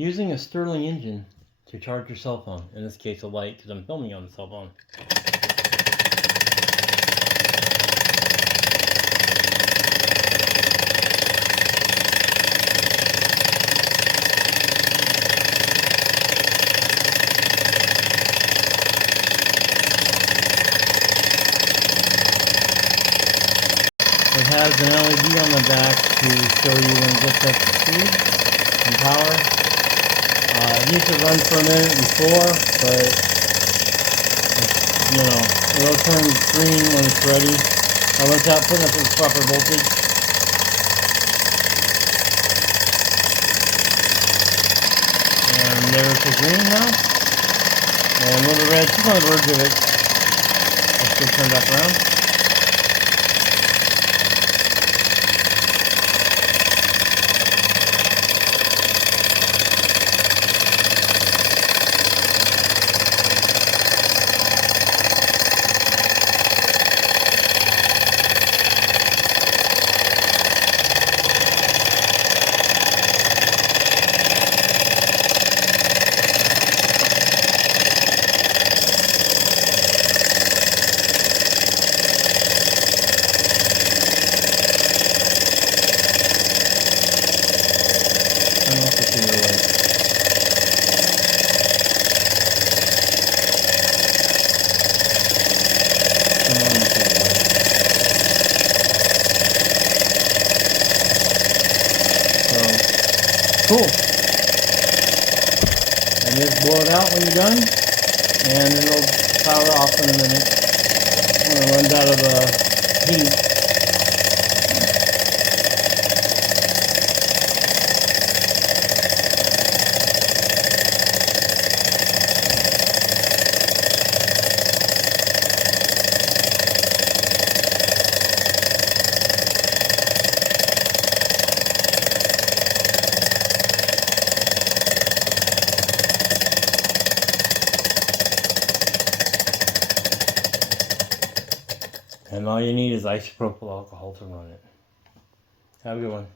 Using a Stirling engine to charge your cell phone. In this case, a light, because I'm filming on the cell phone. It has an LED on the back to show you when it gets up to speed and power. It needs to run for a minute before, but you know, it'll turn green when it's ready. Once it's putting up its proper voltage. And there's the green now. And a little red, just on the verge of it. Let's go turn back around. Cool. And just blow it out when you're done, and it'll power off in a minute when it runs out of heat. And all you need is isopropyl alcohol to run it. Have a good one.